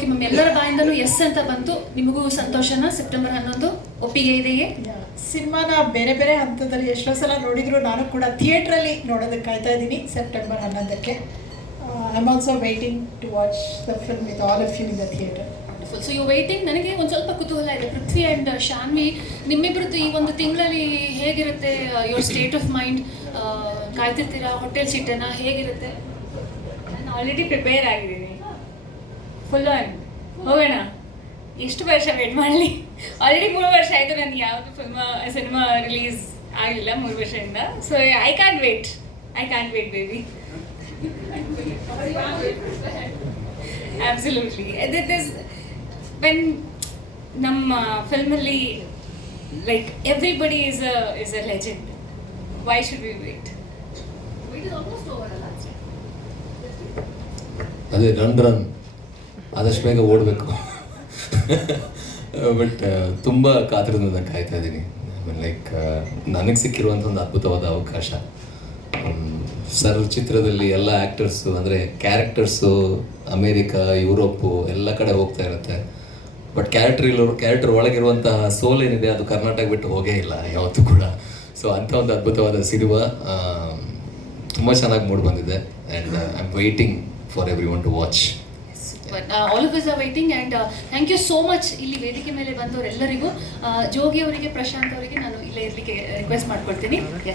Okay ma'am, ಎಲ್ಲರ ಬಾಯಿಂದನೂ S ಅಂತ ಬಂತು. ನಿಮಗೂ ಸಂತೋಷನಾ? ಸೆಪ್ಟೆಂಬರ್ 11 ಒಪ್ಪಿಗೆ ಇದೆಯೇ? ಸಿನಿಮಾನ ಬೇರೆ ಬೇರೆ ಹಂತದಲ್ಲಿ ಎಷ್ಟೋ ಸಲ ನೋಡಿದ್ರು, ನಾನು ಕೂಡ ಥಿಯೇಟ್ರಲ್ಲಿ ನೋಡೋದಕ್ಕೆ ಕಾಯ್ತಾ ಇದ್ದೀನಿ ಸೆಪ್ಟೆಂಬರ್ 11ಕ್ಕೆ. I am also waiting to watch the film with all of you in the theatre. So you waiting. ನನಗೆ ಒಂದು ಸ್ವಲ್ಪ ಕುತೂಹಲ ಇದೆ, ಪೃಥ್ವಿ ಆ್ಯಂಡ್ ಶಾನ್ವಿ ನಿಮ್ಮಿಬ್ಬರದ್ದು ಈ ಒಂದು ತಿಂಗಳಲ್ಲಿ ಹೇಗಿರುತ್ತೆ? ಯುವರ್ ಸ್ಟೇಟ್ ಆಫ್ ಮೈಂಡ್, ಕಾಯ್ತಿರ್ತೀರಾ? ಹೋಟೆಲ್ ಸೀಟೇನಾ? ಹೇಗಿರುತ್ತೆ? ನಾನು ಆಲ್ರೆಡಿ ಪ್ರಿಪೇರ್ ಆಗಿದ್ದೀನಿ, ಫುಲ್ ಆನ್ ಹೋಗೋಣ. ಎಷ್ಟು ವರ್ಷ ವೇಟ್ ಮಾಡಲಿ? ಆಲ್ರೆಡಿ 3 ವರ್ಷ ಆಯಿತು ನಾನು ಯಾವುದು ಸಿನಿಮಾ ರಿಲೀಸ್ ಆಗಲಿಲ್ಲ 3 ವರ್ಷದಿಂದ. So I can wait baby. Absolutely. That is when ನಮ್ಮ ಫಿಲ್ಮಲ್ಲಿ like everybody is a legend. Why should we wait? It is almost over. ಅದೇ ರನ್ ಆದಷ್ಟು ಬೇಗ ಓಡಬೇಕು. ಬಟ್ ತುಂಬ ಕಾತರದಿಂದ ಕಾಯ್ತಾ ಇದ್ದೀನಿ. ಲೈಕ್ ನನಗೆ ಸಿಕ್ಕಿರುವಂಥ ಒಂದು ಅದ್ಭುತವಾದ ಅವಕಾಶ. ಸರ್ ಚಿತ್ರದಲ್ಲಿ ಎಲ್ಲ ಆ್ಯಕ್ಟರ್ಸು ಅಂದರೆ ಕ್ಯಾರೆಕ್ಟರ್ಸು ಅಮೇರಿಕಾ, ಯುರೋಪು ಎಲ್ಲ ಕಡೆ ಹೋಗ್ತಾ ಇರುತ್ತೆ. ಬಟ್ ಕ್ಯಾರೆಕ್ಟರ್ ಒಳಗಿರುವಂತಹ ಸೋಲ್ ಏನಿದೆ ಅದು ಕರ್ನಾಟಕ ಬಿಟ್ಟು ಹೋಗೇ ಇಲ್ಲ ಯಾವತ್ತೂ ಕೂಡ. ಸೊ ಅಂಥ ಒಂದು ಅದ್ಭುತವಾದ ಸಿನಿಮಾ ತುಂಬ ಚೆನ್ನಾಗಿ ಮೂಡಿ ಬಂದಿದೆ. And I am waiting for everyone to watch. All of us are waiting and thank you so much. ಇಲ್ಲಿ ವೇದಿಕೆ ಮೇಲೆ ಬಂದವರೆಲ್ಲರಿಗೂ, ಜೋಗಿ ಅವರಿಗೆ, ಪ್ರಶಾಂತ್ ಅವರಿಗೆ ನಾನು ಇಲ್ಲೇ ಇರಲಿಕ್ಕೆ ರಿಕ್ವೆಸ್ಟ್ ಮಾಡ್ಕೊಳ್ತೀನಿ.